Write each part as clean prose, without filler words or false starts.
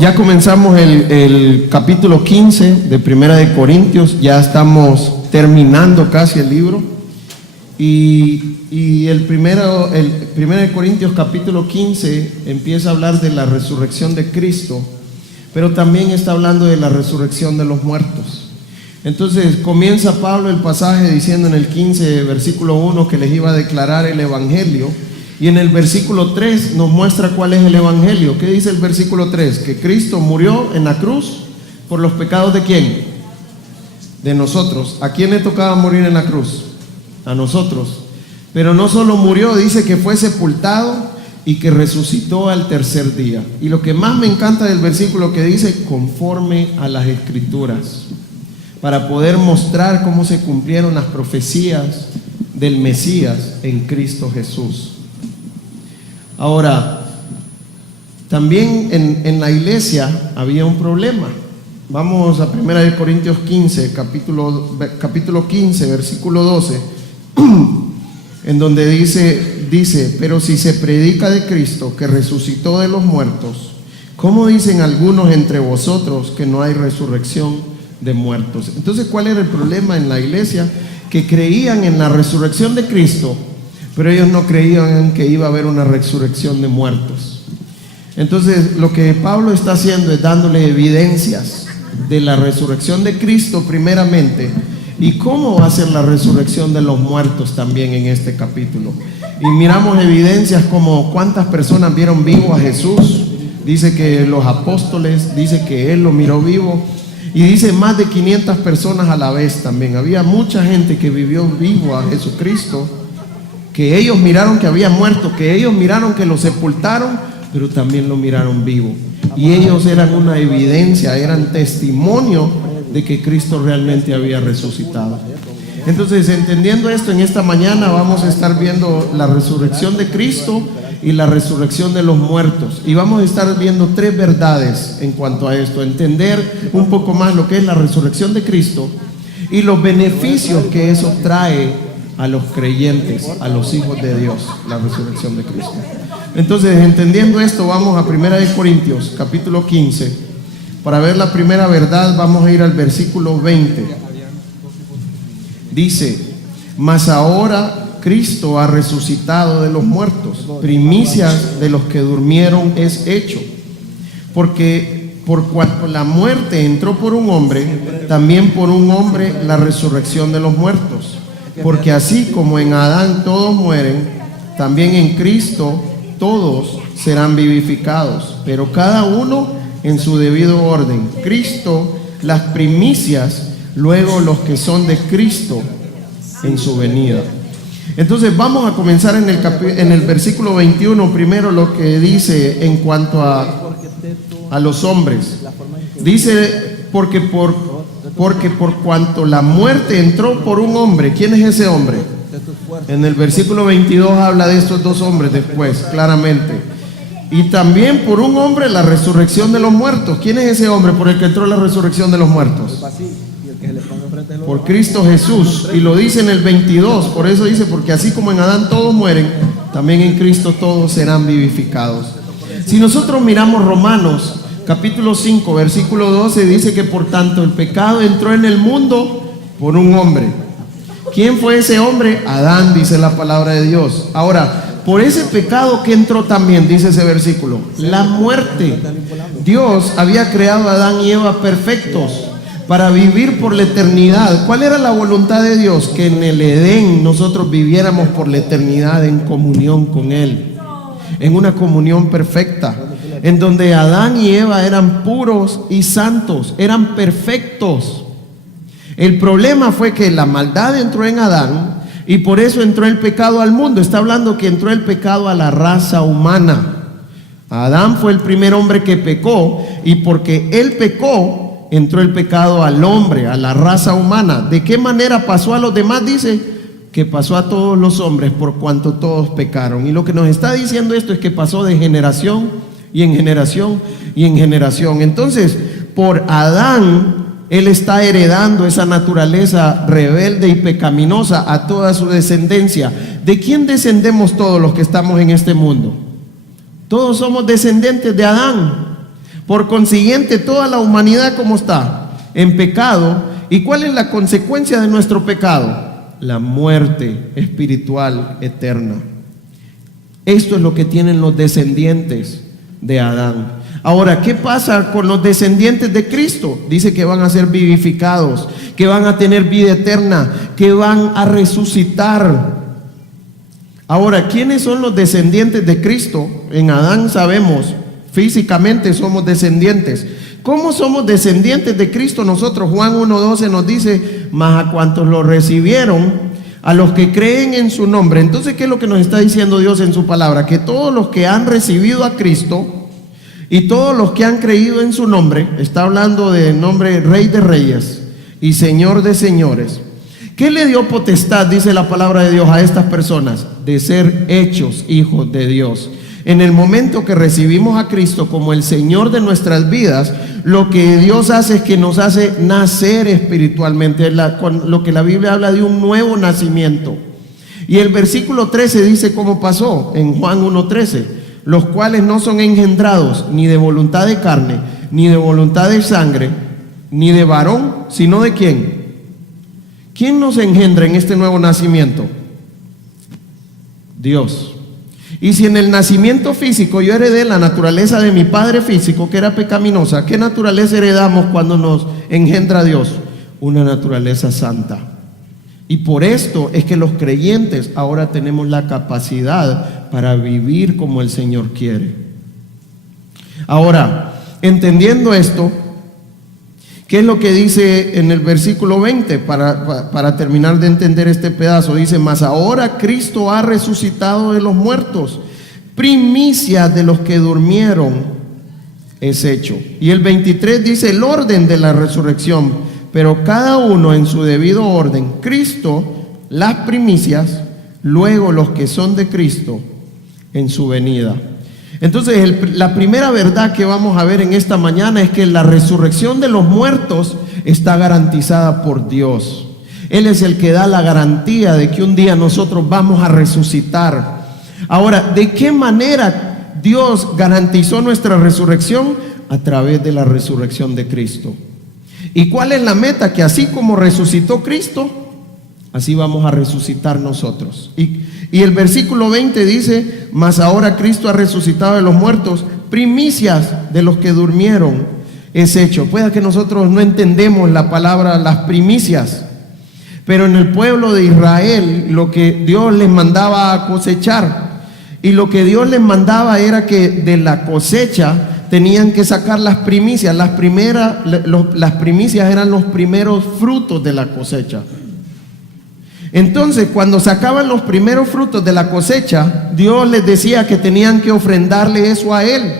Ya comenzamos el capítulo 15 de Primera de Corintios, ya estamos terminando casi el libro. Y el Primera de Corintios capítulo 15 empieza a hablar de la resurrección de Cristo, pero también está hablando de la resurrección de los muertos. Entonces comienza Pablo el pasaje diciendo en el 15 versículo 1 que les iba a declarar el evangelio, y en el versículo 3 nos muestra cuál es el evangelio. ¿Qué dice el versículo 3? Que Cristo murió en la cruz por los pecados ¿de quién? De nosotros. ¿A quién le tocaba morir en la cruz? A nosotros. Pero no solo murió, dice que fue sepultado y que resucitó al tercer día. Y lo que más me encanta del versículo que dice, conforme a las Escrituras, para poder mostrar cómo se cumplieron las profecías del Mesías en Cristo Jesús. Ahora, también en la iglesia había un problema. Vamos a 1 Corintios 15, capítulo 15, versículo 12, en donde dice, pero si se predica de Cristo que resucitó de los muertos, ¿cómo dicen algunos entre vosotros que no hay resurrección de muertos? Entonces, ¿cuál era el problema en la iglesia? Que creían en la resurrección de Cristo, pero ellos no creían que iba a haber una resurrección de muertos. Entonces, lo que Pablo está haciendo es dándole evidencias de la resurrección de Cristo primeramente, y cómo va a ser la resurrección de los muertos también en este capítulo. Y miramos evidencias como cuántas personas vieron vivo a Jesús. Dice que los apóstoles, dice que él lo miró vivo, y dice más de 500 personas a la vez también. Había mucha gente que vivió vivo a Jesucristo, que ellos miraron que había muerto, que ellos miraron que lo sepultaron, pero también lo miraron vivo. Y ellos eran una evidencia, eran testimonio de que Cristo realmente había resucitado. Entonces, entendiendo esto, en esta mañana vamos a estar viendo la resurrección de Cristo y la resurrección de los muertos. Y vamos a estar viendo tres verdades en cuanto a esto. Entender un poco más lo que es la resurrección de Cristo y los beneficios que eso trae a los creyentes, a los hijos de Dios, la resurrección de Cristo. Entonces, entendiendo esto, vamos a 1 Corintios, capítulo 15. Para ver la primera verdad, vamos a ir al versículo 20. Dice, mas ahora Cristo ha resucitado de los muertos, primicias de los que durmieron es hecho. Porque por cuanto la muerte entró por un hombre, también por un hombre la resurrección de los muertos. Porque así como en Adán todos mueren, también en Cristo todos serán vivificados, pero cada uno en su debido orden. Cristo las primicias, luego los que son de Cristo en su venida. Entonces vamos a comenzar en el versículo 21, primero lo que dice en cuanto a los hombres. Dice, porque por cuanto la muerte entró por un hombre. ¿Quién es ese hombre? En el versículo 22 habla de estos dos hombres después, claramente. Y también por un hombre la resurrección de los muertos. ¿Quién es ese hombre por el que entró la resurrección de los muertos? Por Cristo Jesús. Y lo dice en el 22, por eso dice, porque así como en Adán todos mueren, también en Cristo todos serán vivificados. Si nosotros miramos Romanos capítulo 5, versículo 12, dice que por tanto el pecado entró en el mundo por un hombre. ¿Quién fue ese hombre? Adán, dice la palabra de Dios. Ahora, por ese pecado que entró también, dice ese versículo, la muerte. Dios había creado a Adán y Eva perfectos para vivir por la eternidad. ¿Cuál era la voluntad de Dios? Que en el Edén nosotros viviéramos por la eternidad en comunión con Él, en una comunión perfecta, en donde Adán y Eva eran puros y santos, eran perfectos. El problema fue que la maldad entró en Adán y por eso entró el pecado al mundo. Está hablando que entró el pecado a la raza humana. Adán fue el primer hombre que pecó, y porque él pecó, entró el pecado al hombre, a la raza humana. ¿De qué manera pasó a los demás? Dice que pasó a todos los hombres por cuanto todos pecaron. Y lo que nos está diciendo esto es que pasó de generación y en generación y en generación. Entonces, por Adán, él está heredando esa naturaleza rebelde y pecaminosa a toda su descendencia. ¿De quién descendemos todos los que estamos en este mundo? Todos somos descendientes de Adán. Por consiguiente, toda la humanidad, ¿cómo está? En pecado. ¿Y cuál es la consecuencia de nuestro pecado? La muerte espiritual eterna. Esto es lo que tienen los descendientes de Adán. Ahora, ¿qué pasa con los descendientes de Cristo? Dice que van a ser vivificados, que van a tener vida eterna, que van a resucitar. Ahora, ¿quiénes son los descendientes de Cristo? En Adán sabemos, físicamente somos descendientes. ¿Cómo somos descendientes de Cristo nosotros? Juan 1:12 nos dice: mas a cuantos lo recibieron, a los que creen en su nombre. Entonces, ¿qué es lo que nos está diciendo Dios en su palabra? Que todos los que han recibido a Cristo y todos los que han creído en su nombre, está hablando del nombre Rey de Reyes y Señor de Señores. ¿Qué le dio potestad, dice la palabra de Dios, a estas personas? De ser hechos hijos de Dios. En el momento que recibimos a Cristo como el Señor de nuestras vidas, lo que Dios hace es que nos hace nacer espiritualmente, lo que la Biblia habla de un nuevo nacimiento. Y el versículo 13 dice cómo pasó en Juan 1:13: los cuales no son engendrados ni de voluntad de carne, ni de voluntad de sangre, ni de varón, sino de ¿quién? ¿Quién nos engendra en este nuevo nacimiento? Dios. Y si en el nacimiento físico yo heredé la naturaleza de mi padre físico, que era pecaminosa, ¿qué naturaleza heredamos cuando nos engendra Dios? Una naturaleza santa. Y por esto es que los creyentes ahora tenemos la capacidad para vivir como el Señor quiere. Ahora, entendiendo esto, ¿qué es lo que dice en el versículo 20? Para terminar de entender este pedazo, dice: mas ahora Cristo ha resucitado de los muertos, primicia de los que durmieron es hecho. Y el 23 dice el orden de la resurrección, pero cada uno en su debido orden. Cristo, las primicias, luego los que son de Cristo en su venida. Entonces, la primera verdad que vamos a ver en esta mañana es que la resurrección de los muertos está garantizada por Dios. Él es el que da la garantía de que un día nosotros vamos a resucitar. Ahora, ¿de qué manera Dios garantizó nuestra resurrección? A través de la resurrección de Cristo. ¿Y cuál es la meta? Que así como resucitó Cristo, así vamos a resucitar nosotros. Y el versículo 20 dice: mas ahora Cristo ha resucitado de los muertos, primicias de los que durmieron es hecho. Puede que nosotros no entendemos la palabra las primicias, pero en el pueblo de Israel lo que Dios les mandaba a cosechar, y lo que Dios les mandaba era que de la cosecha tenían que sacar las primicias. Las primicias eran los primeros frutos de la cosecha. Entonces, cuando sacaban los primeros frutos de la cosecha, Dios les decía que tenían que ofrendarle eso a Él.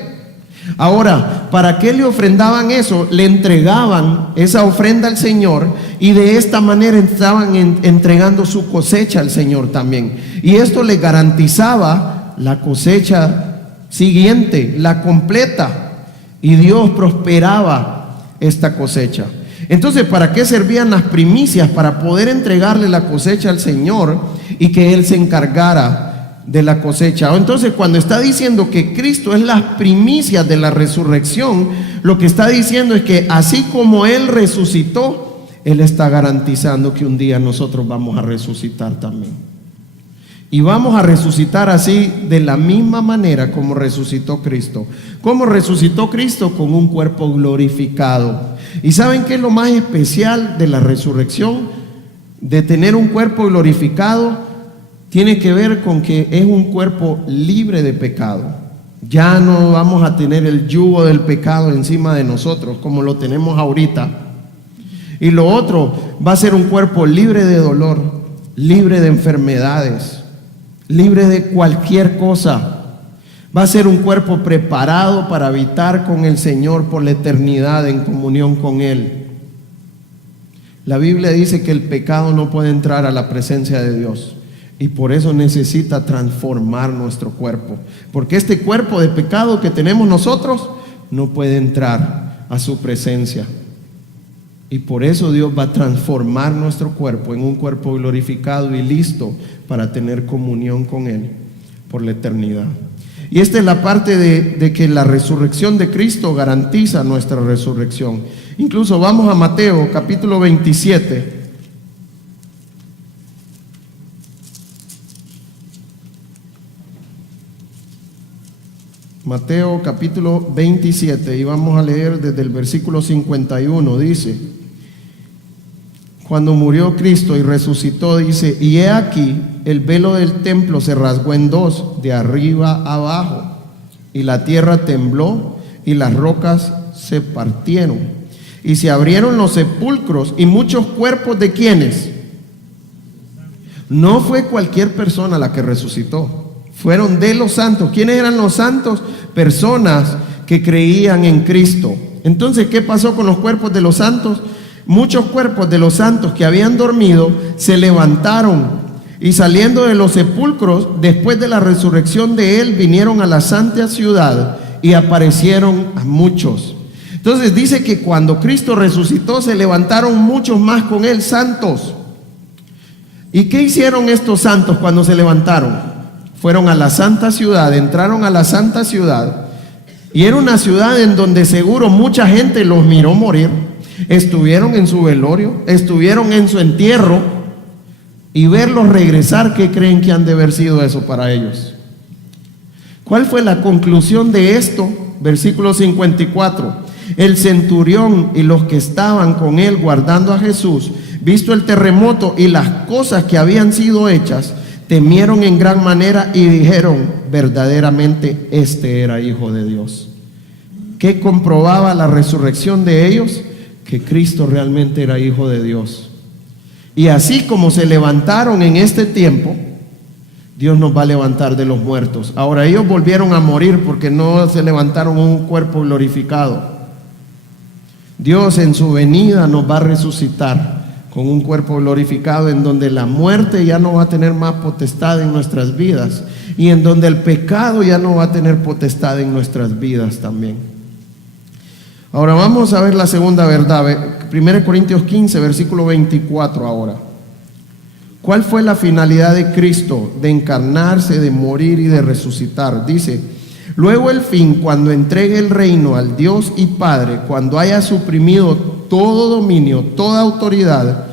Ahora, ¿para qué le ofrendaban eso? Le entregaban esa ofrenda al Señor, y de esta manera estaban entregando su cosecha al Señor también. Y esto le garantizaba la cosecha siguiente, la completa, y Dios prosperaba esta cosecha. Entonces, ¿para qué servían las primicias? Para poder entregarle la cosecha al Señor y que Él se encargara de la cosecha. Entonces, cuando está diciendo que Cristo es las primicias de la resurrección, lo que está diciendo es que así como Él resucitó, Él está garantizando que un día nosotros vamos a resucitar también. Y vamos a resucitar así, de la misma manera como resucitó Cristo. ¿Cómo resucitó Cristo? Con un cuerpo glorificado. ¿Y saben qué es lo más especial de la resurrección? De tener un cuerpo glorificado, tiene que ver con que es un cuerpo libre de pecado. Ya no vamos a tener el yugo del pecado encima de nosotros como lo tenemos ahorita. Y lo otro, va a ser un cuerpo libre de dolor, libre de enfermedades, libre de cualquier cosa. Va a ser un cuerpo preparado para habitar con el Señor por la eternidad en comunión con Él. La Biblia dice que el pecado no puede entrar a la presencia de Dios, y por eso necesita transformar nuestro cuerpo, porque este cuerpo de pecado que tenemos nosotros no puede entrar a su presencia. Y por eso Dios va a transformar nuestro cuerpo en un cuerpo glorificado y listo para tener comunión con Él por la eternidad. Y esta es la parte de que la resurrección de Cristo garantiza nuestra resurrección. Incluso vamos a Mateo capítulo 27. Mateo capítulo 27 y vamos a leer desde el versículo 51. Dice: cuando murió Cristo y resucitó, dice, y he aquí el velo del templo se rasgó en dos, de arriba abajo, y la tierra tembló y las rocas se partieron, y se abrieron los sepulcros y muchos cuerpos de quienes. No fue cualquier persona la que resucitó, fueron de los santos. ¿Quiénes eran los santos? Personas que creían en Cristo. Entonces, ¿qué pasó con los cuerpos de los santos? Muchos cuerpos de los santos que habían dormido se levantaron y saliendo de los sepulcros, después de la resurrección de él, vinieron a la santa ciudad y aparecieron a muchos. Entonces dice que cuando Cristo resucitó, se levantaron muchos más con él, santos. ¿Y qué hicieron estos santos cuando se levantaron? Fueron a la santa ciudad, entraron a la santa ciudad, y era una ciudad en donde seguro mucha gente los miró morir. Estuvieron en su velorio, estuvieron en su entierro, y verlos regresar, ¿qué creen que han de haber sido eso para ellos? ¿Cuál fue la conclusión de esto? Versículo 54. El centurión y los que estaban con él guardando a Jesús, visto el terremoto y las cosas que habían sido hechas, temieron en gran manera y dijeron: verdaderamente este era Hijo de Dios. ¿Qué comprobaba la resurrección de ellos? Que Cristo realmente era Hijo de Dios. Y así como se levantaron en este tiempo, Dios nos va a levantar de los muertos. Ahora, ellos volvieron a morir porque no se levantaron un cuerpo glorificado. Dios en su venida nos va a resucitar con un cuerpo glorificado, en donde la muerte ya no va a tener más potestad en nuestras vidas, y en donde el pecado ya no va a tener potestad en nuestras vidas también. Ahora vamos a ver la segunda verdad, 1 Corintios 15, versículo 24 ahora. ¿Cuál fue la finalidad de Cristo de encarnarse, de morir y de resucitar? Dice: luego el fin, cuando entregue el reino al Dios y Padre, cuando haya suprimido todo dominio, toda autoridad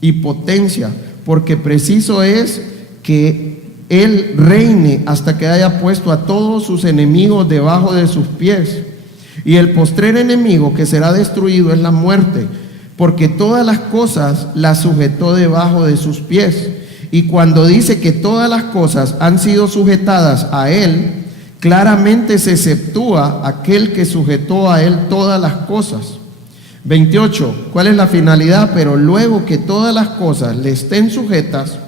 y potencia, porque preciso es que Él reine hasta que haya puesto a todos sus enemigos debajo de sus pies. Y el postrer enemigo que será destruido es la muerte, porque todas las cosas las sujetó debajo de sus pies. Y cuando dice que todas las cosas han sido sujetadas a Él, claramente se exceptúa aquel que sujetó a Él todas las cosas. 28. ¿Cuál es la finalidad? Pero luego que todas las cosas le estén sujetas,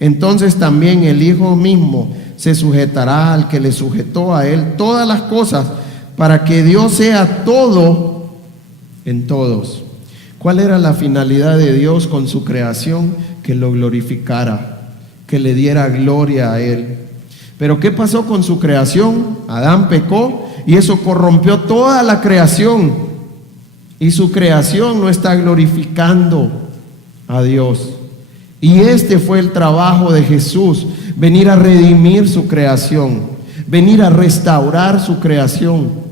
entonces también el Hijo mismo se sujetará al que le sujetó a Él todas las cosas, para que Dios sea todo en todos. ¿Cuál era la finalidad de Dios con su creación? Que lo glorificara, que le diera gloria a Él. Pero ¿qué pasó con su creación? Adán pecó y eso corrompió toda la creación, y su creación no está glorificando a Dios. Y este fue el trabajo de Jesús: venir a redimir su creación, venir a restaurar su creación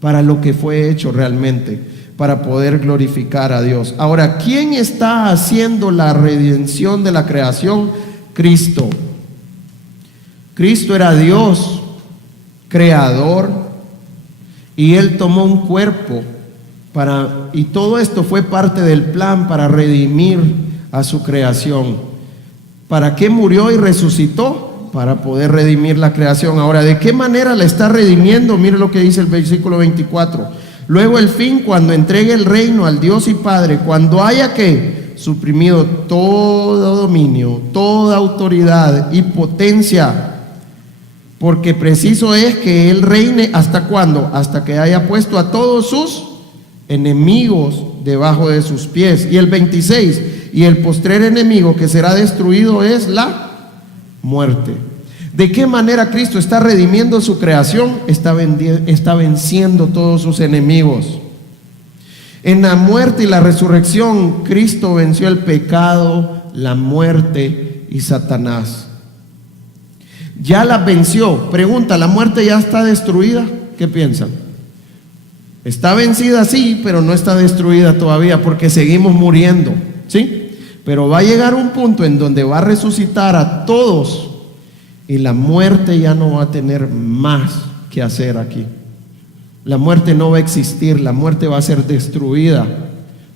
para lo que fue hecho realmente, para poder glorificar a Dios. Ahora, ¿quién está haciendo la redención de la creación? Cristo. Cristo era Dios, creador, y Él tomó un cuerpo y todo esto fue parte del plan para redimir a su creación. ¿Para qué murió y resucitó? Para poder redimir la creación. Ahora, ¿de qué manera la está redimiendo? Mire lo que dice el versículo 24. Luego el fin, cuando entregue el reino al Dios y Padre, cuando haya que suprimido todo dominio, toda autoridad y potencia, porque preciso es que Él reine ¿hasta cuándo? Hasta que haya puesto a todos sus enemigos debajo de sus pies. Y el 26, y el postrer enemigo que será destruido es la muerte. ¿De qué manera Cristo está redimiendo su creación? Está venciendo todos sus enemigos. En la muerte y la resurrección, Cristo venció el pecado, la muerte y Satanás. ya las venció. Pregunta, ¿la muerte ya está destruida? ¿Qué piensan? Está vencida, sí, pero no está destruida todavía porque seguimos muriendo, ¿sí? Pero va a llegar un punto en donde va a resucitar a todos y la muerte ya no va a tener más que hacer aquí. La muerte no va a existir, la muerte va a ser destruida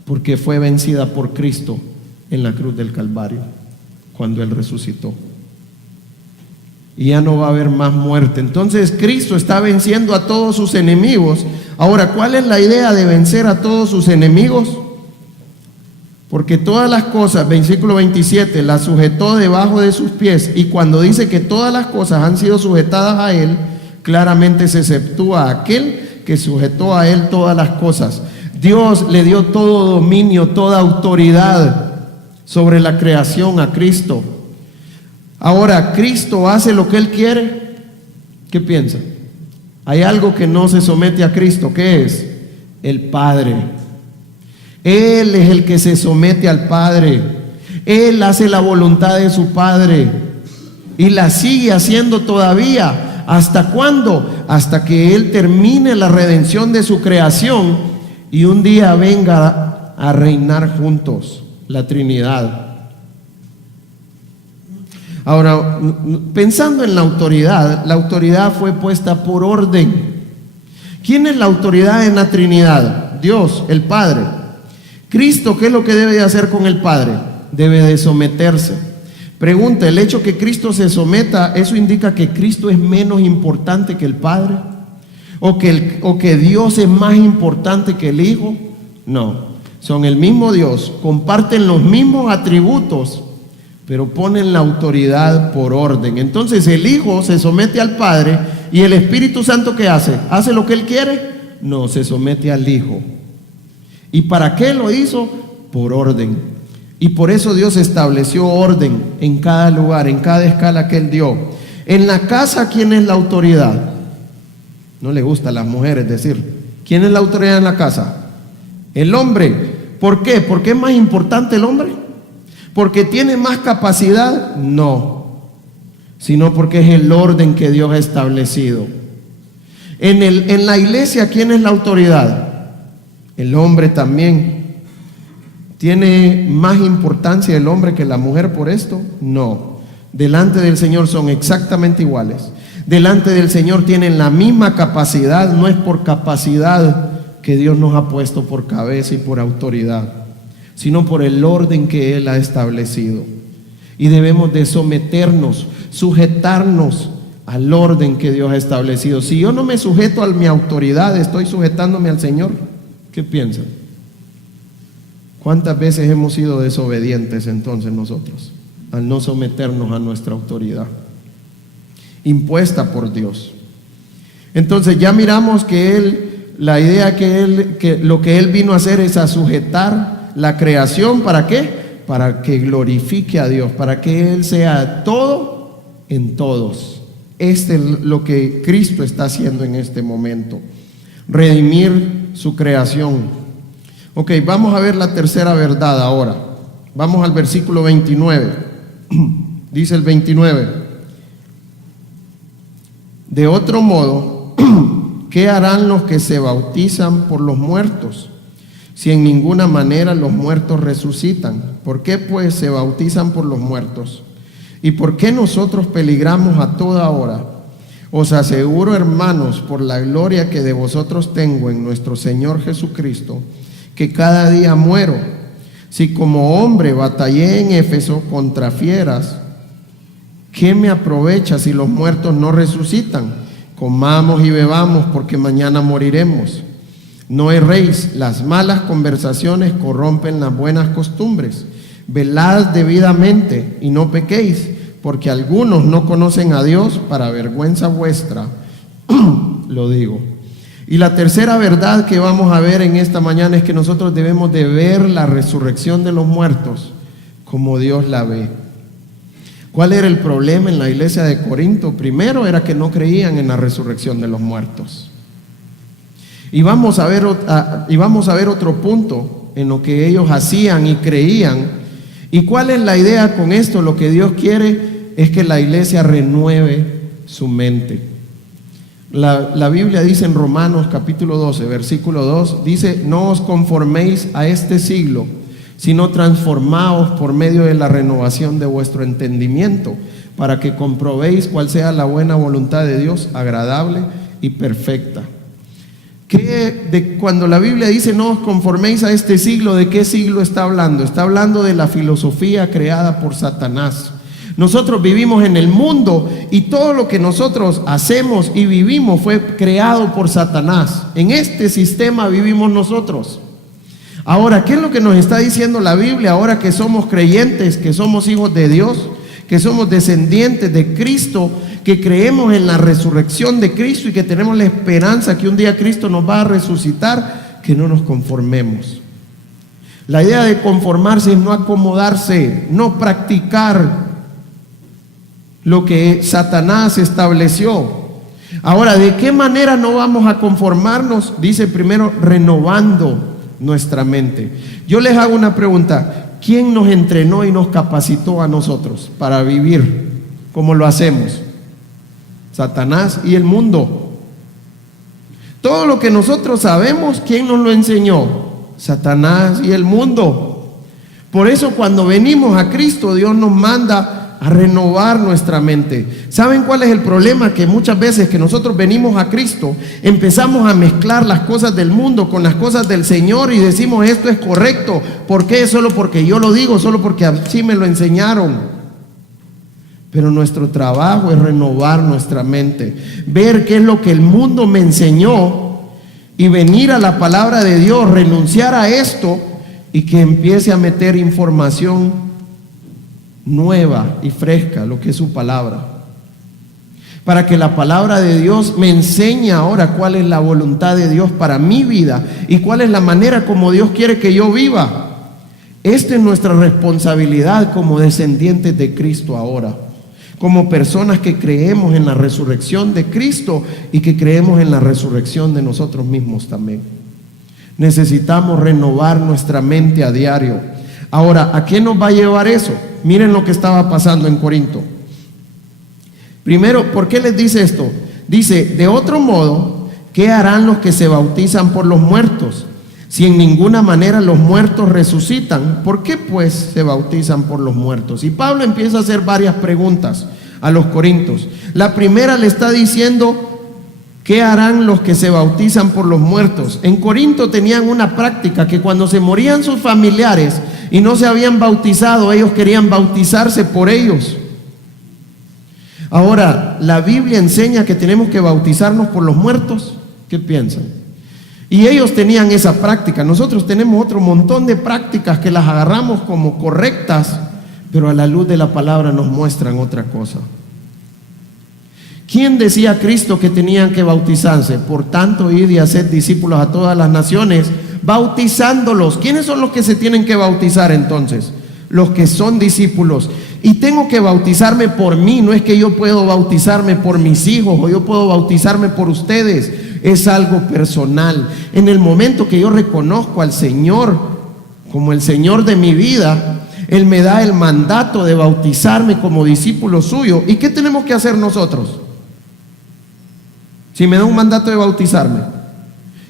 porque fue vencida por Cristo en la cruz del Calvario cuando Él resucitó. Y ya no va a haber más muerte. Entonces Cristo está venciendo a todos sus enemigos. Ahora, ¿cuál es la idea de vencer a todos sus enemigos? Porque todas las cosas, versículo 27, las sujetó debajo de sus pies. Y cuando dice que todas las cosas han sido sujetadas a Él, claramente se exceptúa a aquel que sujetó a Él todas las cosas. Dios le dio todo dominio, toda autoridad sobre la creación a Cristo. Ahora, ¿Cristo hace lo que Él quiere? ¿Qué piensa? Hay algo que no se somete a Cristo. ¿Qué es? El Padre. Él es el que se somete al Padre. Él hace la voluntad de su Padre y la sigue haciendo todavía. ¿Hasta cuándo? Hasta que Él termine la redención de su creación y un día venga a reinar juntos la Trinidad. Ahora, pensando en la autoridad fue puesta por orden. ¿Quién es la autoridad en la Trinidad? Dios, el Padre. Cristo, ¿qué es lo que debe de hacer con el Padre? Debe de someterse. Pregunta, ¿el hecho que Cristo se someta, eso indica que Cristo es menos importante que el Padre? ¿O que Dios es más importante que el Hijo? No, son el mismo Dios, comparten los mismos atributos, pero ponen la autoridad por orden. Entonces el Hijo se somete al Padre y el Espíritu Santo, ¿qué hace? ¿Hace lo que Él quiere? No, se somete al Hijo. ¿Y para qué lo hizo? Por orden. Y por eso Dios estableció orden en cada lugar, en cada escala que Él dio. En la casa, ¿quién es la autoridad? No le gusta a las mujeres decir, ¿quién es la autoridad en la casa? El hombre. ¿Por qué? ¿Por qué es más importante el hombre? ¿Porque tiene más capacidad? No, sino porque es el orden que Dios ha establecido. En la iglesia, ¿quién es la autoridad? El hombre también. ¿Tiene más importancia el hombre que la mujer por esto? No. Delante del Señor son exactamente iguales. Delante del Señor tienen la misma capacidad. No es por capacidad que Dios nos ha puesto por cabeza y por autoridad, sino por el orden que Él ha establecido. Y debemos de someternos, sujetarnos al orden que Dios ha establecido. Si yo no me sujeto a mi autoridad, estoy sujetándome al Señor. ¿Qué piensan? ¿Cuántas veces hemos sido desobedientes entonces nosotros al no someternos a nuestra autoridad impuesta por Dios? Entonces ya miramos que la idea que lo que Él vino a hacer es a sujetar la creación. ¿Para qué? Para que glorifique a Dios, para que Él sea todo en todos. Este es lo que Cristo está haciendo en este momento, redimir su creación. Ok, vamos a ver la tercera verdad ahora. Vamos al versículo 29. Dice el 29: de otro modo, ¿qué harán los que se bautizan por los muertos? Si en ninguna manera los muertos resucitan, ¿por qué pues se bautizan por los muertos? ¿Y por qué nosotros peligramos a toda hora? Os aseguro, hermanos, por la gloria que de vosotros tengo en nuestro Señor Jesucristo, que cada día muero. Si como hombre batallé en Éfeso contra fieras, ¿qué me aprovecha si los muertos no resucitan? Comamos y bebamos, porque mañana moriremos. No erréis, las malas conversaciones corrompen las buenas costumbres. Velad debidamente y no pequéis, porque algunos no conocen a Dios. Para vergüenza vuestra lo digo. Y la tercera verdad que vamos a ver en esta mañana es que nosotros debemos de ver la resurrección de los muertos como Dios la ve. ¿Cuál era el problema en la iglesia de Corinto? Primero era que no creían en la resurrección de los muertos. Y vamos a ver otro punto en lo que ellos hacían y creían. ¿Y cuál es la idea con esto? Lo que Dios quiere es que la iglesia renueve su mente. La Biblia dice en Romanos capítulo 12, versículo 2, dice: no os conforméis a este siglo, sino transformaos por medio de la renovación de vuestro entendimiento, para que comprobéis cuál sea la buena voluntad de Dios, agradable y perfecta. Cuando la Biblia dice no os conforméis a este siglo, ¿de qué siglo está hablando? Está hablando de la filosofía creada por Satanás. Nosotros vivimos en el mundo y todo lo que nosotros hacemos y vivimos fue creado por Satanás. En este sistema vivimos nosotros. Ahora, ¿qué es lo que nos está diciendo la Biblia ahora que somos creyentes, que somos hijos de Dios, que somos descendientes de Cristo, que creemos en la resurrección de Cristo y que tenemos la esperanza que un día Cristo nos va a resucitar? Que no nos conformemos. La idea de conformarse es no acomodarse, no practicar lo que Satanás estableció. Ahora, ¿de qué manera no vamos a conformarnos? Dice primero, renovando nuestra mente. Yo les hago una pregunta: ¿quién nos entrenó y nos capacitó a nosotros para vivir como lo hacemos? Satanás y el mundo. Todo lo que nosotros sabemos, ¿quién nos lo enseñó? Satanás y el mundo. Por eso cuando venimos a Cristo, Dios nos manda a renovar nuestra mente. ¿Saben cuál es el problema? Que muchas veces que nosotros venimos a Cristo, empezamos a mezclar las cosas del mundo con las cosas del Señor y decimos esto es correcto. ¿Por qué? Solo porque yo lo digo, solo porque así me lo enseñaron. Pero nuestro trabajo es renovar nuestra mente, ver qué es lo que el mundo me enseñó y venir a la palabra de Dios, renunciar a esto y que empiece a meter información nueva y fresca, lo que es su palabra, para que la palabra de Dios me enseñe ahora cuál es la voluntad de Dios para mi vida y cuál es la manera como Dios quiere que yo viva. Esta es nuestra responsabilidad como descendientes de Cristo ahora, como personas que creemos en la resurrección de Cristo y que creemos en la resurrección de nosotros mismos también. Necesitamos renovar nuestra mente a diario. Ahora, ¿a qué nos va a llevar eso? Miren lo que estaba pasando en Corinto. Primero, ¿por qué les dice esto? Dice: de otro modo, ¿qué harán los que se bautizan por los muertos? Si en ninguna manera los muertos resucitan, ¿por qué pues se bautizan por los muertos? Y Pablo empieza a hacer varias preguntas a los corintios. La primera le está diciendo: ¿qué harán los que se bautizan por los muertos? En Corinto tenían una práctica que cuando se morían sus familiares y no se habían bautizado, ellos querían bautizarse por ellos. Ahora, ¿la Biblia enseña que tenemos que bautizarnos por los muertos? ¿Qué piensan? Y ellos tenían esa práctica. Nosotros tenemos otro montón de prácticas que las agarramos como correctas, pero a la luz de la palabra nos muestran otra cosa. ¿Quién decía Cristo que tenían que bautizarse? Por tanto, id y haced discípulos a todas las naciones, bautizándolos. ¿Quiénes son los que se tienen que bautizar entonces? Los que son discípulos. Y tengo que bautizarme por mí, no es que yo puedo bautizarme por mis hijos o yo puedo bautizarme por ustedes. Es algo personal. En el momento que yo reconozco al Señor como el Señor de mi vida, Él me da el mandato de bautizarme como discípulo suyo. ¿Y qué tenemos que hacer nosotros? Si me da un mandato de bautizarme,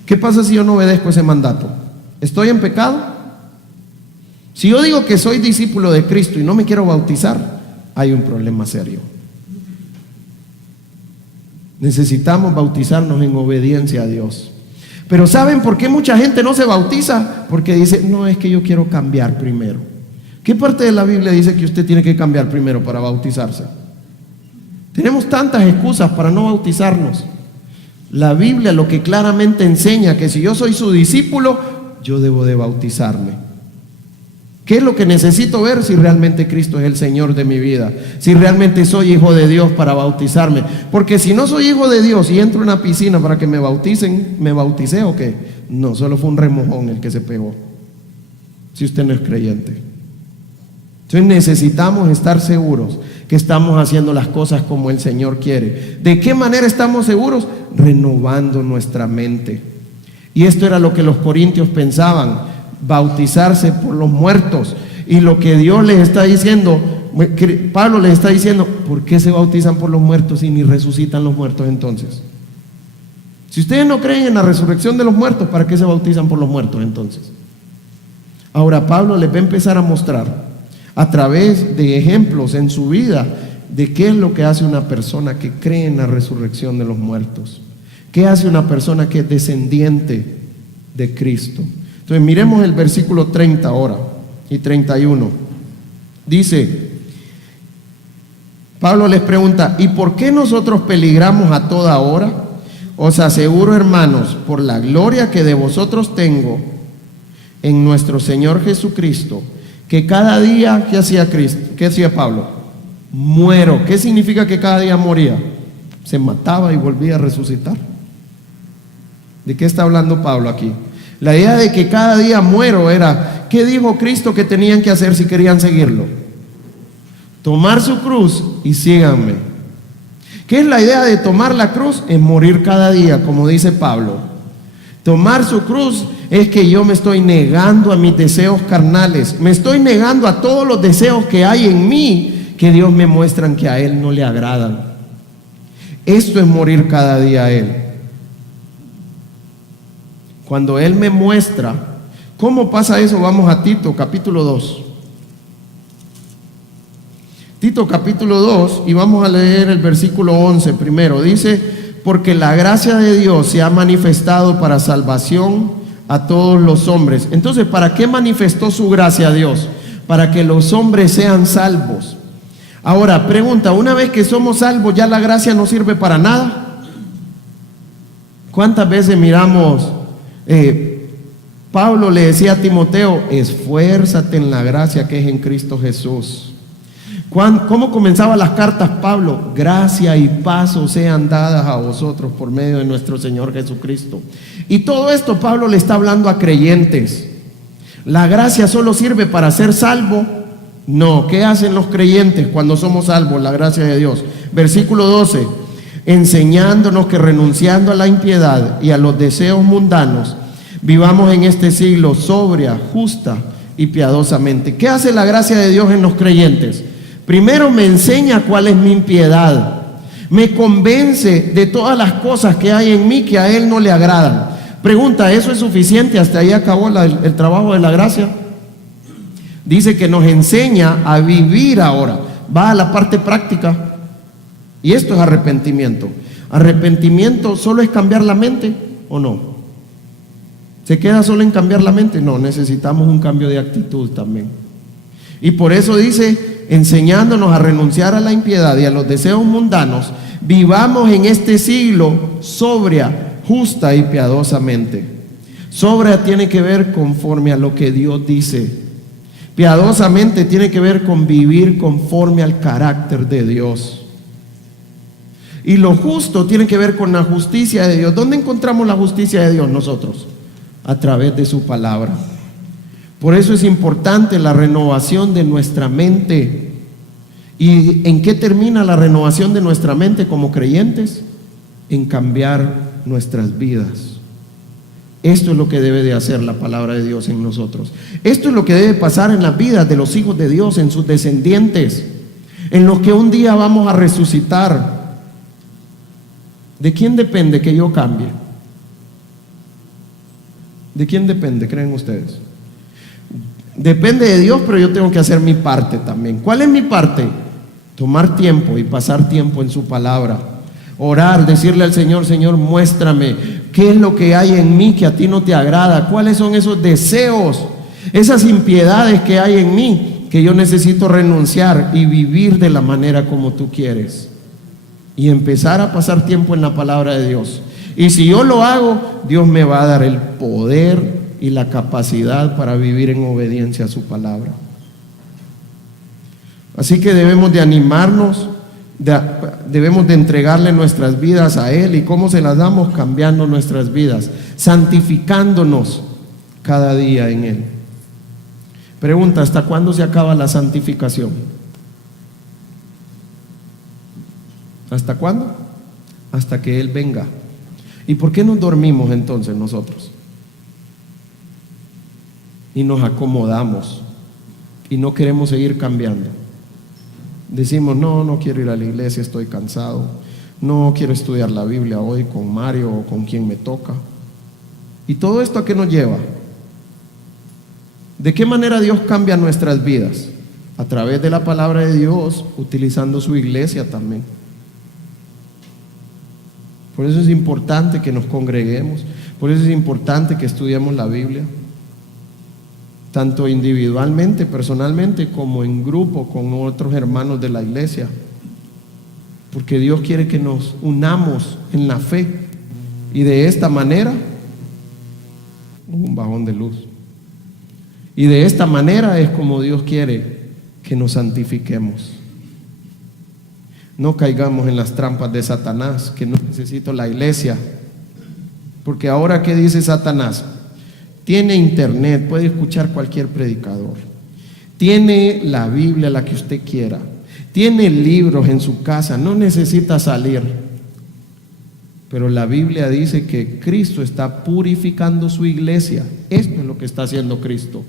¿qué pasa si yo no obedezco ese mandato? ¿Estoy en pecado? Si yo digo que soy discípulo de Cristo y no me quiero bautizar, hay un problema serio. Necesitamos bautizarnos en obediencia a Dios. Pero ¿saben por qué mucha gente no se bautiza? Porque dice: no, es que yo quiero cambiar primero. ¿Qué parte de la Biblia dice que usted tiene que cambiar primero para bautizarse? Tenemos tantas excusas para no bautizarnos. La Biblia lo que claramente enseña que si yo soy su discípulo, yo debo de bautizarme. ¿Qué es lo que necesito ver? Si realmente Cristo es el Señor de mi vida, si realmente soy hijo de Dios para bautizarme. Porque si no soy hijo de Dios y entro en una piscina para que me bauticen, ¿me bauticé o qué? No, solo fue un remojón el que se pegó, si usted no es creyente. Entonces necesitamos estar seguros que estamos haciendo las cosas como el Señor quiere. ¿De qué manera estamos seguros? Renovando nuestra mente. Y esto era lo que los corintios pensaban: bautizarse por los muertos. Y lo que Dios les está diciendo: Pablo les está diciendo, ¿por qué se bautizan por los muertos y ni resucitan los muertos entonces? Si ustedes no creen en la resurrección de los muertos, ¿para qué se bautizan por los muertos entonces? Ahora Pablo les va a empezar a mostrar a través de ejemplos en su vida de qué es lo que hace una persona que cree en la resurrección de los muertos. ¿Qué hace una persona que es descendiente de Cristo? Entonces miremos el versículo 30 ahora y 31. Dice, Pablo les pregunta, ¿y por qué nosotros peligramos a toda hora? Os aseguro, hermanos, por la gloria que de vosotros tengo en nuestro Señor Jesucristo, que cada día, ¿qué hacía Cristo? ¿Qué hacía Pablo? Muero. ¿Qué significa que cada día moría? Se mataba y volvía a resucitar. ¿De qué está hablando Pablo aquí? La idea de que cada día muero era, ¿qué dijo Cristo que tenían que hacer si querían seguirlo? Tomar su cruz y síganme. ¿Qué es la idea de tomar la cruz? Es morir cada día, como dice Pablo. Tomar su cruz es que yo me estoy negando a mis deseos carnales, me estoy negando a todos los deseos que hay en mí, que Dios me muestran que a Él no le agradan. Esto es morir cada día a Él. Cuando Él me muestra, ¿cómo pasa eso? Vamos a Tito, capítulo 2. Tito, capítulo 2, y vamos a leer el versículo 11 primero. Dice, porque la gracia de Dios se ha manifestado para salvación a todos los hombres. Entonces, ¿para qué manifestó su gracia a Dios? Para que los hombres sean salvos. Ahora, pregunta, una vez que somos salvos, ¿ya la gracia no sirve para nada? ¿Cuántas veces miramos... Pablo le decía a Timoteo, esfuérzate en la gracia que es en Cristo Jesús. ¿Cómo comenzaban las cartas Pablo? Gracia y paz os sean dadas a vosotros por medio de nuestro Señor Jesucristo. Y todo esto Pablo le está hablando a creyentes. ¿La gracia solo sirve para ser salvo? No. ¿Qué hacen los creyentes cuando somos salvos? La gracia de Dios. Versículo 12, enseñándonos que renunciando a la impiedad y a los deseos mundanos, vivamos en este siglo sobria, justa y piadosamente. ¿Qué hace la gracia de Dios en los creyentes? Primero me enseña cuál es mi impiedad, me convence de todas las cosas que hay en mí que a Él no le agradan. Pregunta, ¿eso es suficiente? ¿Hasta ahí acabó el trabajo de la gracia? Dice que nos enseña a vivir ahora. Va a la parte práctica. Y esto es arrepentimiento. ¿Arrepentimiento solo es cambiar la mente o no? ¿Se queda solo en cambiar la mente? No, necesitamos un cambio de actitud también. Y por eso dice, enseñándonos a renunciar a la impiedad y a los deseos mundanos, vivamos en este siglo sobria, justa y piadosamente. Sobria tiene que ver conforme a lo que Dios dice. Piadosamente tiene que ver con vivir conforme al carácter de Dios. Y lo justo tiene que ver con la justicia de Dios. ¿Dónde encontramos la justicia de Dios nosotros? A través de su palabra. Por eso es importante la renovación de nuestra mente. ¿Y en qué termina la renovación de nuestra mente como creyentes? En cambiar nuestras vidas. Esto es lo que debe de hacer la palabra de Dios en nosotros. Esto es lo que debe pasar en las vidas de los hijos de Dios, en sus descendientes, en los que un día vamos a resucitar. ¿De quién depende que yo cambie? ¿De quién depende, creen ustedes? Depende de Dios, pero yo tengo que hacer mi parte también. ¿Cuál es mi parte? Tomar tiempo y pasar tiempo en su palabra. Orar, decirle al Señor, Señor, muéstrame qué es lo que hay en mí que a ti no te agrada. ¿Cuáles son esos deseos, esas impiedades que hay en mí que yo necesito renunciar y vivir de la manera como tú quieres? Y empezar a pasar tiempo en la palabra de Dios. Y si yo lo hago, Dios me va a dar el poder y la capacidad para vivir en obediencia a su palabra. Así que debemos de animarnos, debemos de entregarle nuestras vidas a Él. ¿Y cómo se las damos? Cambiando nuestras vidas, santificándonos cada día en Él. Pregunta, ¿hasta cuándo se acaba la santificación? ¿Hasta cuándo? Hasta que Él venga. ¿Y por qué nos dormimos entonces nosotros? Y nos acomodamos y no queremos seguir cambiando. Decimos, no quiero ir a la iglesia, estoy cansado. No quiero estudiar la Biblia hoy con Mario o con quien me toca. ¿Y todo esto a qué nos lleva? ¿De qué manera Dios cambia nuestras vidas? A través de la palabra de Dios, utilizando su iglesia también. Por eso es importante que nos congreguemos, por eso es importante que estudiemos la Biblia, tanto individualmente, personalmente, como en grupo con otros hermanos de la iglesia, porque Dios quiere que nos unamos en la fe, y de esta manera, un bajón de luz, y de esta manera es como Dios quiere que nos santifiquemos. No caigamos en las trampas de Satanás, que no necesito la iglesia, porque ahora, ¿qué dice Satanás? Tiene internet, puede escuchar cualquier predicador, tiene la Biblia, la que usted quiera, tiene libros en su casa, no necesita salir. Pero la Biblia dice que Cristo está purificando su iglesia. Esto es lo que está haciendo Cristo.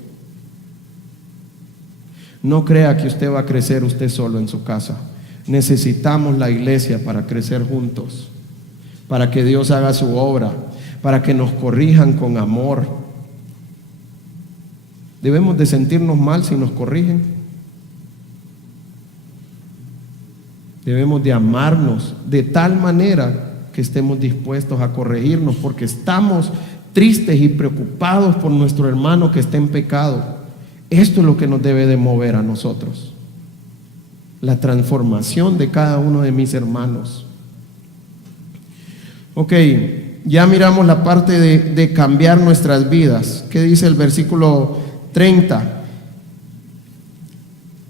No crea que usted va a crecer usted solo en su casa. Necesitamos la iglesia para crecer juntos, para que Dios haga su obra, para que nos corrijan con amor. Debemos de sentirnos mal si nos corrigen. Debemos de amarnos de tal manera que estemos dispuestos a corregirnos, porque estamos tristes y preocupados por nuestro hermano que está en pecado. Esto es lo que nos debe de mover a nosotros, la transformación de cada uno de mis hermanos. Ok, ya miramos la parte de cambiar nuestras vidas. ¿Qué dice el versículo 30?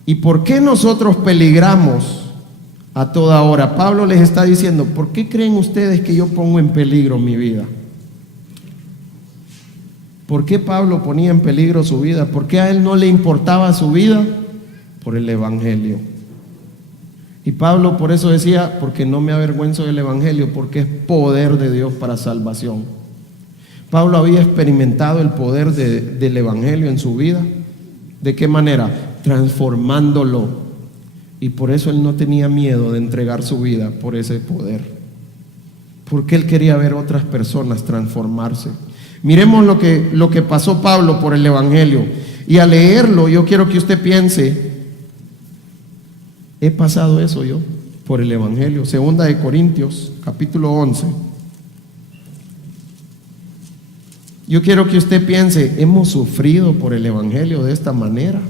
¿Y por qué nosotros peligramos a toda hora? Pablo les está diciendo, ¿por qué creen ustedes que yo pongo en peligro mi vida? ¿Por qué Pablo ponía en peligro su vida? ¿Por qué a él no le importaba su vida? Por el evangelio. Y Pablo por eso decía, porque no me avergüenzo del evangelio, porque es poder de Dios para salvación. Pablo había experimentado el poder del evangelio en su vida. ¿De qué manera? Transformándolo. Y por eso él no tenía miedo de entregar su vida por ese poder, porque él quería ver otras personas transformarse. Miremos lo que pasó Pablo por el evangelio. Y al leerlo, yo quiero que usted piense, ¿he pasado eso yo por el evangelio? Segunda de Corintios, capítulo 11. Yo quiero que usted piense, ¿hemos sufrido por el evangelio de esta manera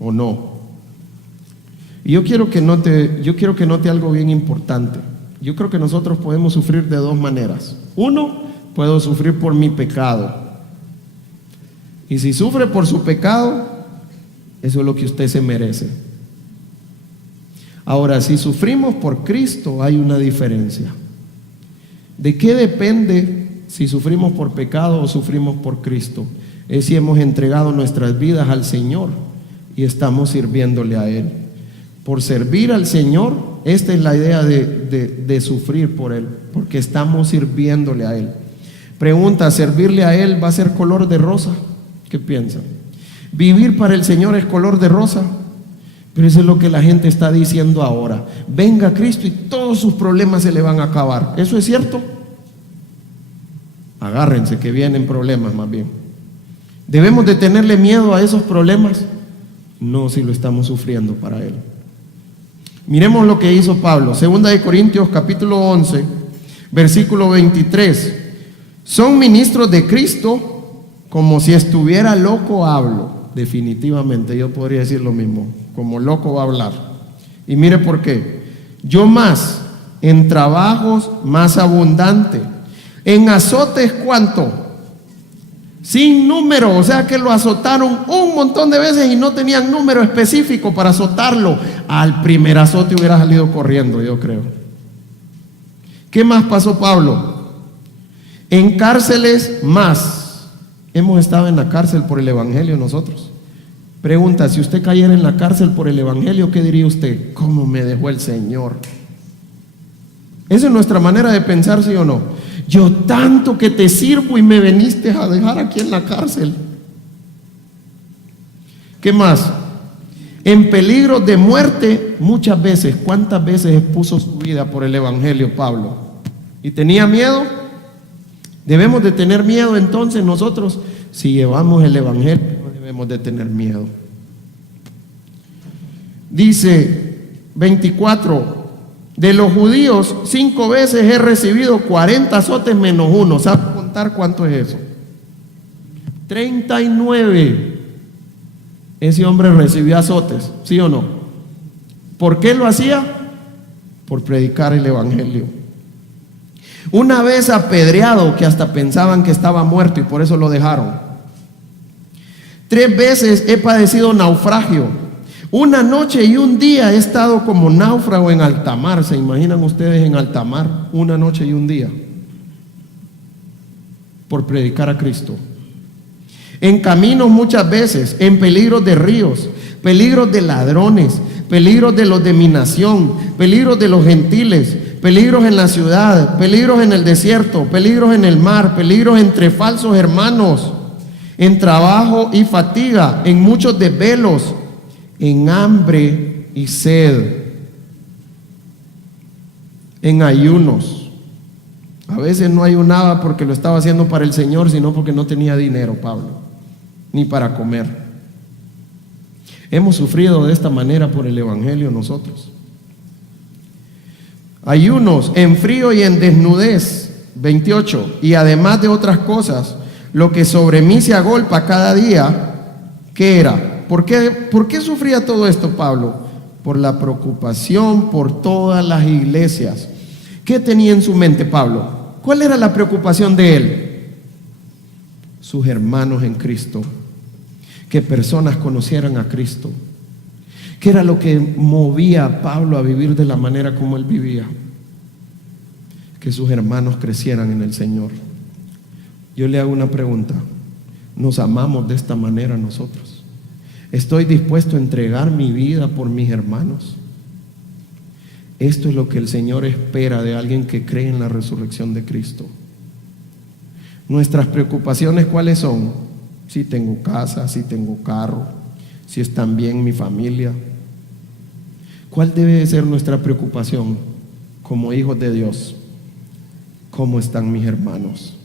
o no? Y yo quiero que note algo bien importante. Yo creo que nosotros podemos sufrir de dos maneras. Uno, puedo sufrir por mi pecado. Y si sufre por su pecado, eso es lo que usted se merece. Ahora, si sufrimos por Cristo, hay una diferencia. ¿De qué depende si sufrimos por pecado o sufrimos por Cristo? Es si hemos entregado nuestras vidas al Señor y estamos sirviéndole a Él. Por servir al Señor, esta es la idea de sufrir por Él, porque estamos sirviéndole a Él. Pregunta, ¿servirle a Él va a ser color de rosa? ¿Qué piensan? ¿Vivir para el Señor es color de rosa? Pero eso es lo que la gente está diciendo ahora. Venga Cristo y todos sus problemas se le van a acabar. ¿Eso es cierto? Agárrense que vienen problemas más bien. ¿Debemos de tenerle miedo a esos problemas? No, si lo estamos sufriendo para Él. Miremos lo que hizo Pablo. Segunda de Corintios capítulo 11, versículo 23. Son ministros de Cristo, como si estuviera loco hablo. Definitivamente yo podría decir lo mismo, como loco va a hablar. Y mire por qué. Yo más, en trabajos más abundante, en azotes ¿cuánto? Sin número, o sea que lo azotaron un montón de veces y no tenían número específico para azotarlo. Al primer azote hubiera salido corriendo, yo creo. ¿Qué más pasó Pablo? En cárceles más. Hemos estado en la cárcel por el evangelio nosotros. Pregunta, si usted cayera en la cárcel por el evangelio, ¿qué diría usted? ¿Cómo me dejó el Señor? Esa es nuestra manera de pensar, ¿sí o no? Yo tanto que te sirvo y me viniste a dejar aquí en la cárcel. ¿Qué más? en peligro de muerte muchas veces. ¿Cuántas veces expuso su vida por el evangelio Pablo? ¿Y tenía miedo? ¿Debemos de tener miedo entonces nosotros? Si llevamos el evangelio, no debemos de tener miedo. Dice 24, de los judíos 5 veces he recibido 40 azotes menos uno. ¿Sabe contar cuánto es eso? 39. Ese hombre recibió azotes, ¿sí o no? ¿Por qué lo hacía? Por predicar el evangelio. Una vez apedreado, que hasta pensaban que estaba muerto y por eso lo dejaron. 3 veces he padecido naufragio. Una noche y un día he estado como náufrago en alta mar. ¿Se imaginan ustedes en alta mar? Una noche y un día. Por predicar a Cristo. En caminos muchas veces, en peligros de ríos, peligros de ladrones, peligros de los de mi nación, peligros de los gentiles, peligros en la ciudad, peligros en el desierto, peligros en el mar, peligros entre falsos hermanos, en trabajo y fatiga, en muchos desvelos, en hambre y sed, en ayunos. A veces no ayunaba porque lo estaba haciendo para el Señor, sino porque no tenía dinero, Pablo, ni para comer. Hemos sufrido de esta manera por el evangelio nosotros. Ayunos en frío y en desnudez. 28. Y además de otras cosas, lo que sobre mí se agolpa cada día, ¿qué era? ¿Por qué sufría todo esto Pablo? Por la preocupación por todas las iglesias. ¿Qué tenía en su mente Pablo? ¿Cuál era la preocupación de él? Sus hermanos en Cristo. Que personas conocieran a Cristo. ¿Qué era lo que movía a Pablo a vivir de la manera como él vivía? Que sus hermanos crecieran en el Señor. Yo le hago una pregunta. ¿Nos amamos de esta manera nosotros? ¿Estoy dispuesto a entregar mi vida por mis hermanos? Esto es lo que el Señor espera de alguien que cree en la resurrección de Cristo. Nuestras preocupaciones, ¿cuáles son? Si tengo casa, si tengo carro, si están bien mi familia. ¿Cuál debe de ser nuestra preocupación como hijos de Dios? ¿Cómo están mis hermanos?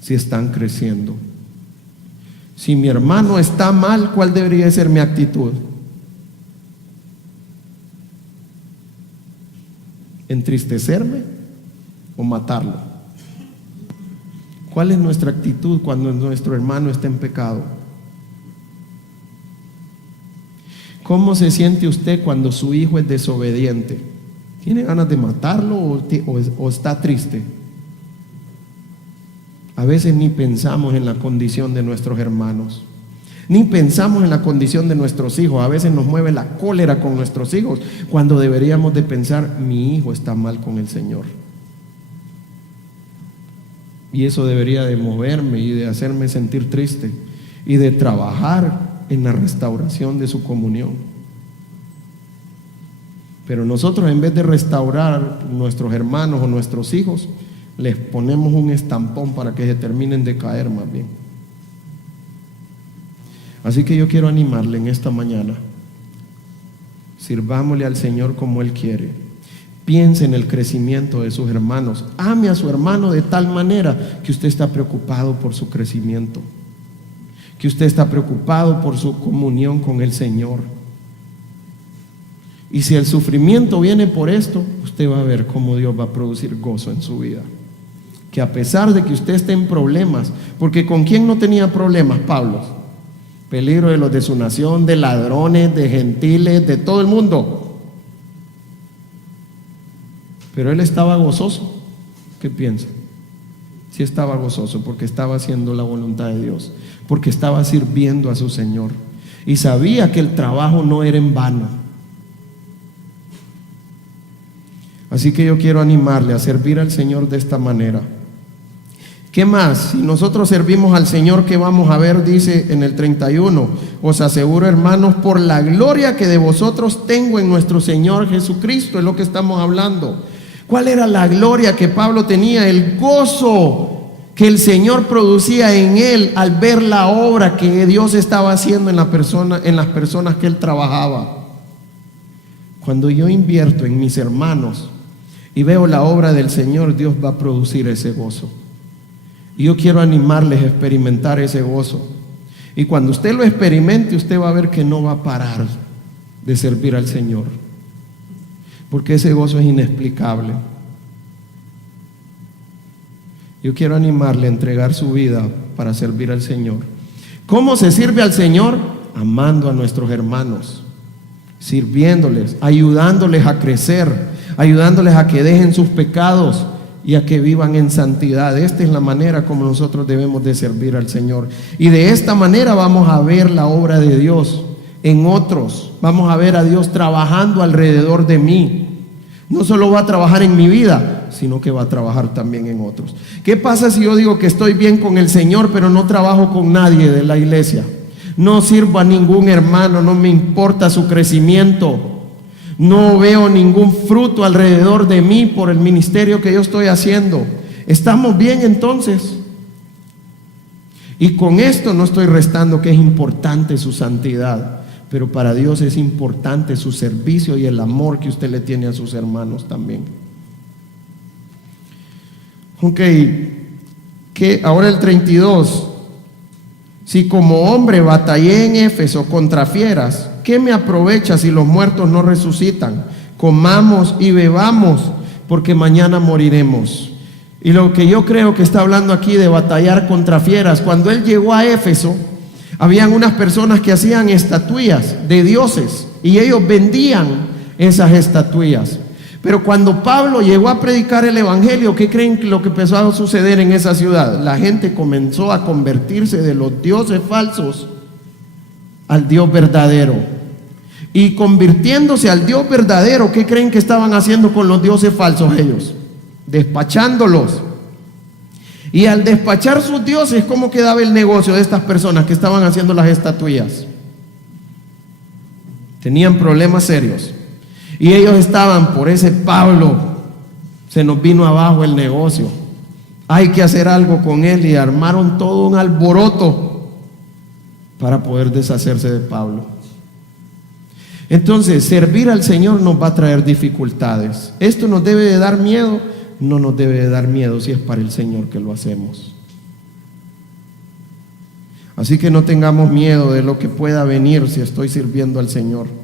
Si están creciendo. Si mi hermano está mal, ¿cuál debería ser mi actitud? ¿Entristecerme o matarlo? ¿Cuál es nuestra actitud cuando nuestro hermano está en pecado? ¿Cómo se siente usted cuando su hijo es desobediente? ¿Tiene ganas de matarlo o está triste? A veces ni pensamos en la condición de nuestros hermanos, ni pensamos en la condición de nuestros hijos. A veces nos mueve la cólera con nuestros hijos, cuando deberíamos de pensar, mi hijo está mal con el Señor. Y eso debería de moverme y de hacerme sentir triste y de trabajar en la restauración de su comunión. Pero nosotros, en vez de restaurar nuestros hermanos o nuestros hijos, les ponemos un estampón para que se terminen de caer más bien. Así que yo quiero animarle en esta mañana. Sirvámosle al Señor como Él quiere. Piense en el crecimiento de sus hermanos. Ame a su hermano de tal manera que usted está preocupado por su crecimiento, que usted está preocupado por su comunión con el Señor. Y si el sufrimiento viene por esto, usted va a ver cómo Dios va a producir gozo en su vida. Que a pesar de que usted esté en problemas, porque ¿con quién no tenía problemas Pablo? Peligro de los de su nación, de ladrones, de gentiles, de todo el mundo. Pero él estaba gozoso. ¿Qué piensa? Sí estaba gozoso porque estaba haciendo la voluntad de Dios, porque estaba sirviendo a su Señor y sabía que el trabajo no era en vano. Así que yo quiero animarle a servir al Señor de esta manera. ¿Qué más? Si nosotros servimos al Señor, ¿qué vamos a ver? Dice en el 31, os aseguro, hermanos, por la gloria que de vosotros tengo en nuestro Señor Jesucristo. Es lo que estamos hablando. ¿Cuál era la gloria que Pablo tenía? El gozo que el Señor producía en él al ver la obra que Dios estaba haciendo en las personas que él trabajaba. Cuando yo invierto en mis hermanos y veo la obra del Señor, Dios va a producir ese gozo. Y yo quiero animarles a experimentar ese gozo. Y cuando usted lo experimente, usted va a ver que no va a parar de servir al Señor, porque ese gozo es inexplicable. Yo quiero animarle a entregar su vida para servir al Señor. ¿Cómo se sirve al Señor? Amando a nuestros hermanos, sirviéndoles, ayudándoles a crecer, ayudándoles a que dejen sus pecados y a que vivan en santidad. Esta es la manera como nosotros debemos de servir al Señor. Y de esta manera vamos a ver la obra de Dios en otros. Vamos a ver a Dios trabajando alrededor de mí. No solo va a trabajar en mi vida, sino que va a trabajar también en otros. ¿Qué pasa si yo digo que estoy bien con el Señor, pero no trabajo con nadie de la iglesia? No sirvo a ningún hermano, no me importa su crecimiento, no veo ningún fruto alrededor de mí por el ministerio que yo estoy haciendo. ¿Estamos bien entonces? Y con esto no estoy restando que es importante su santidad, pero para Dios es importante su servicio y el amor que usted le tiene a sus hermanos también. Ok, que ahora el 32. Si como hombre batallé en Éfeso contra fieras, ¿qué me aprovecha si los muertos no resucitan? Comamos y bebamos, porque mañana moriremos. Y lo que yo creo que está hablando aquí de batallar contra fieras, cuando él llegó a Éfeso, habían unas personas que hacían estatuillas de dioses y ellos vendían esas estatuillas. Pero cuando Pablo llegó a predicar el evangelio, ¿qué creen que lo que empezó a suceder en esa ciudad? La gente comenzó a convertirse de los dioses falsos al Dios verdadero. Y convirtiéndose al Dios verdadero, ¿qué creen que estaban haciendo con los dioses falsos ellos? Despachándolos. Y al despachar sus dioses, ¿cómo quedaba el negocio de estas personas que estaban haciendo las estatuillas? Tenían problemas serios. Y ellos estaban, por ese Pablo, se nos vino abajo el negocio. Hay que hacer algo con él, y armaron todo un alboroto para poder deshacerse de Pablo. Entonces, servir al Señor nos va a traer dificultades. ¿Esto nos debe de dar miedo? No nos debe de dar miedo si es para el Señor que lo hacemos. Así que no tengamos miedo de lo que pueda venir si estoy sirviendo al Señor.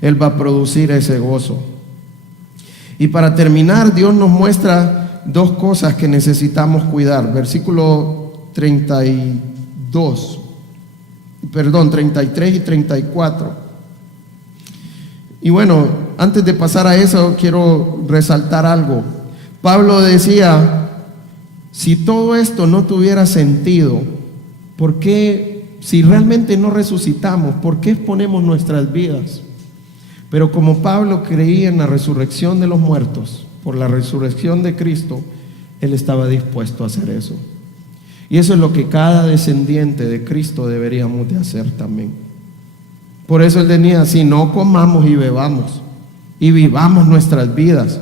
Él va a producir ese gozo. Y para terminar, Dios nos muestra dos cosas que necesitamos cuidar. Versículo 33 y 34. Y bueno, antes de pasar a eso, quiero resaltar algo. Pablo decía, si todo esto no tuviera sentido, ¿por qué, si realmente no resucitamos, por qué exponemos nuestras vidas? Pero como Pablo creía en la resurrección de los muertos, por la resurrección de Cristo, él estaba dispuesto a hacer eso. Y eso es lo que cada descendiente de Cristo deberíamos de hacer también. Por eso él decía, si no comamos y bebamos y vivamos nuestras vidas.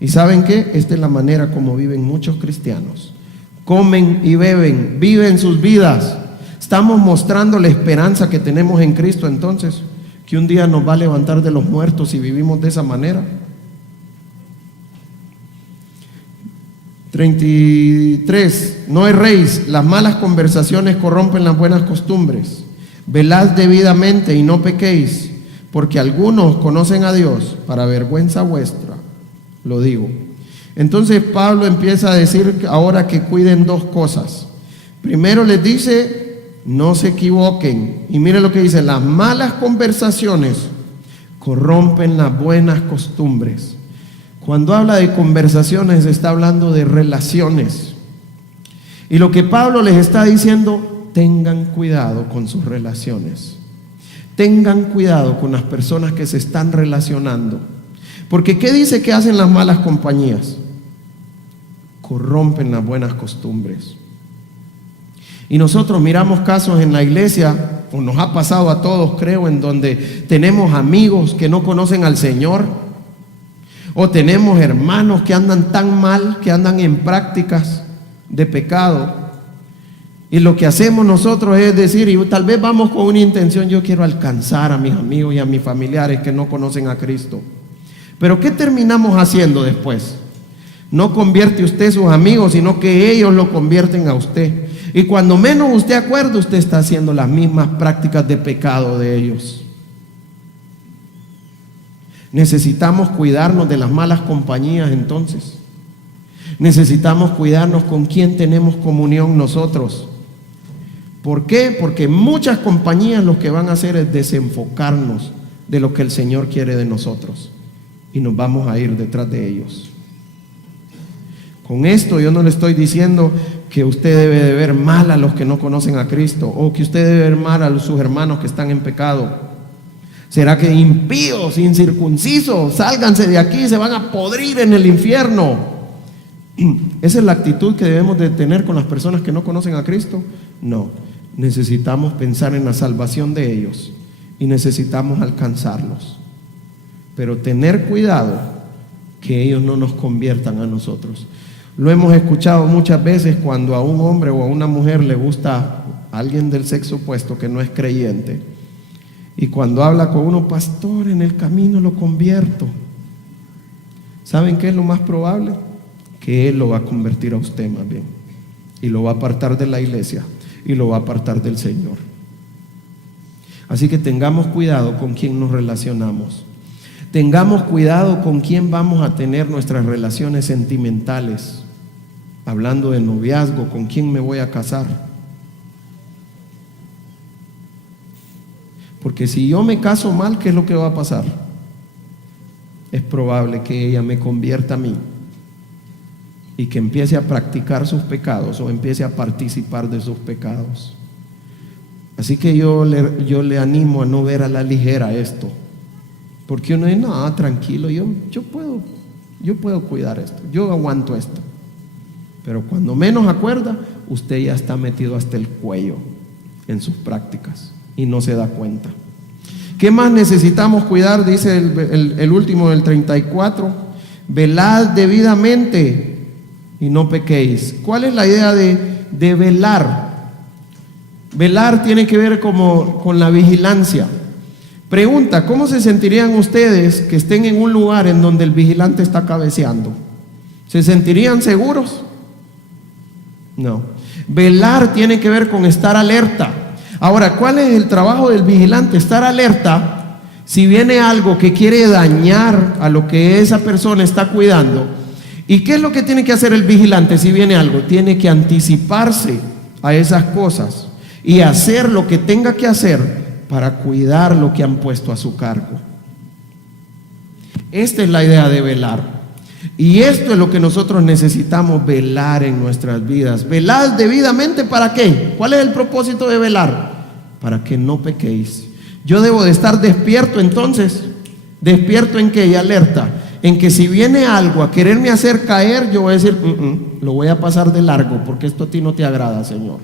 ¿Y saben qué? Esta es la manera como viven muchos cristianos. Comen y beben, viven sus vidas. Estamos mostrando la esperanza que tenemos en Cristo entonces, que un día nos va a levantar de los muertos si vivimos de esa manera. 33. No erréis, las malas conversaciones corrompen las buenas costumbres. Velad debidamente y no pequéis, porque algunos conocen a Dios, para vergüenza vuestra, lo digo. Entonces Pablo empieza a decir ahora que cuiden dos cosas. Primero les dice, no se equivoquen. Y mire lo que dice, las malas conversaciones corrompen las buenas costumbres. Cuando habla de conversaciones, está hablando de relaciones. Y lo que Pablo les está diciendo, tengan cuidado con sus relaciones. Tengan cuidado con las personas que se están relacionando. Porque ¿qué dice que hacen las malas compañías? Corrompen las buenas costumbres. Y nosotros miramos casos en la iglesia, o nos ha pasado a todos, creo, en donde tenemos amigos que no conocen al Señor, o tenemos hermanos que andan tan mal, que andan en prácticas de pecado. Y lo que hacemos nosotros es decir, y tal vez vamos con una intención: yo quiero alcanzar a mis amigos y a mis familiares que no conocen a Cristo. Pero ¿qué terminamos haciendo después? No convierte usted a sus amigos, sino que ellos lo convierten a usted. Y cuando menos usted acuerde, usted está haciendo las mismas prácticas de pecado de ellos. Necesitamos cuidarnos de las malas compañías entonces. Necesitamos cuidarnos con quién tenemos comunión nosotros. ¿Por qué? Porque muchas compañías lo que van a hacer es desenfocarnos de lo que el Señor quiere de nosotros. Y nos vamos a ir detrás de ellos. Con esto yo no le estoy diciendo que usted debe de ver mal a los que no conocen a Cristo, o que usted debe ver mal a sus hermanos que están en pecado. ¿Será que impíos, incircuncisos, sálganse de aquí, se van a podrir en el infierno? ¿Esa es la actitud que debemos de tener con las personas que no conocen a Cristo? No, necesitamos pensar en la salvación de ellos y necesitamos alcanzarlos. Pero tener cuidado que ellos no nos conviertan a nosotros. Lo hemos escuchado muchas veces cuando a un hombre o a una mujer le gusta alguien del sexo opuesto que no es creyente. Y cuando habla con uno: pastor, en el camino lo convierto. ¿Saben qué es lo más probable? Que él lo va a convertir a usted más bien. Y lo va a apartar de la iglesia y lo va a apartar del Señor. Así que tengamos cuidado con quién nos relacionamos. Tengamos cuidado con quién vamos a tener nuestras relaciones sentimentales. Hablando de noviazgo, ¿con quién me voy a casar? Porque si yo me caso mal, ¿qué es lo que va a pasar? Es probable que ella me convierta a mí y que empiece a practicar sus pecados o empiece a participar de sus pecados. Así que yo le animo a no ver a la ligera esto. Porque uno dice: no, tranquilo, yo puedo cuidar esto, yo aguanto esto. Pero cuando menos acuerda, usted ya está metido hasta el cuello en sus prácticas y no se da cuenta. ¿Qué más necesitamos cuidar? Dice el último del 34: velad debidamente y no pequéis. ¿Cuál es la idea de velar? Velar tiene que ver con la vigilancia. Pregunta: ¿cómo se sentirían ustedes que estén en un lugar en donde el vigilante está cabeceando? ¿Se sentirían seguros? No. Velar tiene que ver con estar alerta. Ahora, ¿cuál es el trabajo del vigilante? Estar alerta si viene algo que quiere dañar a lo que esa persona está cuidando. ¿Y qué es lo que tiene que hacer el vigilante si viene algo? Tiene que anticiparse a esas cosas y hacer lo que tenga que hacer para cuidar lo que han puesto a su cargo. Esta es la idea de velar. Y esto es lo que nosotros necesitamos velar en nuestras vidas. Velad debidamente, ¿para qué? ¿Cuál es el propósito de velar? Para que no pequéis. Yo debo de estar despierto entonces. ¿Despierto en qué? Y alerta. En que si viene algo a quererme hacer caer, yo voy a decir: lo voy a pasar de largo, porque esto a ti no te agrada, Señor.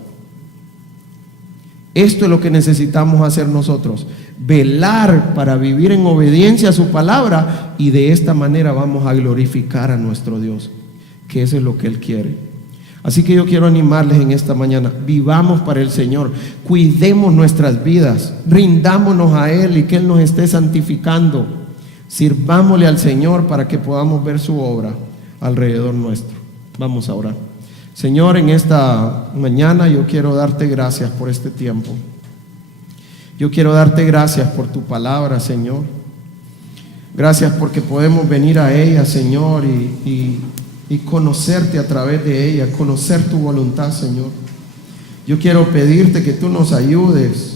Esto es lo que necesitamos hacer nosotros: velar para vivir en obediencia a su palabra, y de esta manera vamos a glorificar a nuestro Dios, que eso es lo que Él quiere. Así que yo quiero animarles en esta mañana: vivamos para el Señor, cuidemos nuestras vidas, rindámonos a Él y que Él nos esté santificando, sirvámosle al Señor para que podamos ver su obra alrededor nuestro. Vamos a orar. Señor, en esta mañana yo quiero darte gracias por este tiempo. Yo quiero darte gracias por tu palabra, Señor. Gracias porque podemos venir a ella, Señor, y conocerte a través de ella, conocer tu voluntad, Señor. Yo quiero pedirte que tú nos ayudes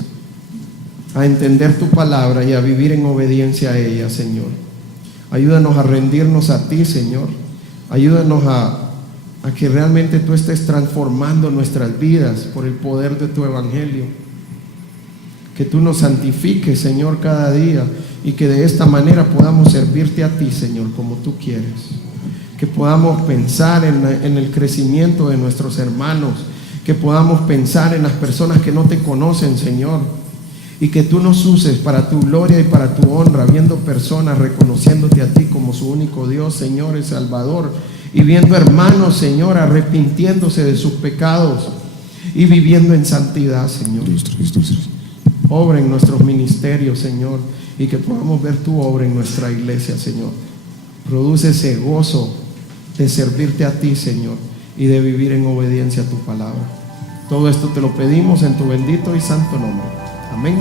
a entender tu palabra y a vivir en obediencia a ella, Señor. Ayúdanos a rendirnos a ti, Señor. Ayúdanos a que realmente tú estés transformando nuestras vidas por el poder de tu evangelio. Que tú nos santifiques, Señor, cada día, y que de esta manera podamos servirte a ti, Señor, como tú quieres. Que podamos pensar en el crecimiento de nuestros hermanos, que podamos pensar en las personas que no te conocen, Señor, y que tú nos uses para tu gloria y para tu honra, viendo personas reconociéndote a ti como su único Dios, Señor y Salvador, y viendo hermanos, Señor, arrepintiéndose de sus pecados y viviendo en santidad, Señor. Obra en nuestros ministerios, Señor, y que podamos ver tu obra en nuestra iglesia, Señor. Produce ese gozo de servirte a ti, Señor, y de vivir en obediencia a tu palabra. Todo esto te lo pedimos en tu bendito y santo nombre. Amén.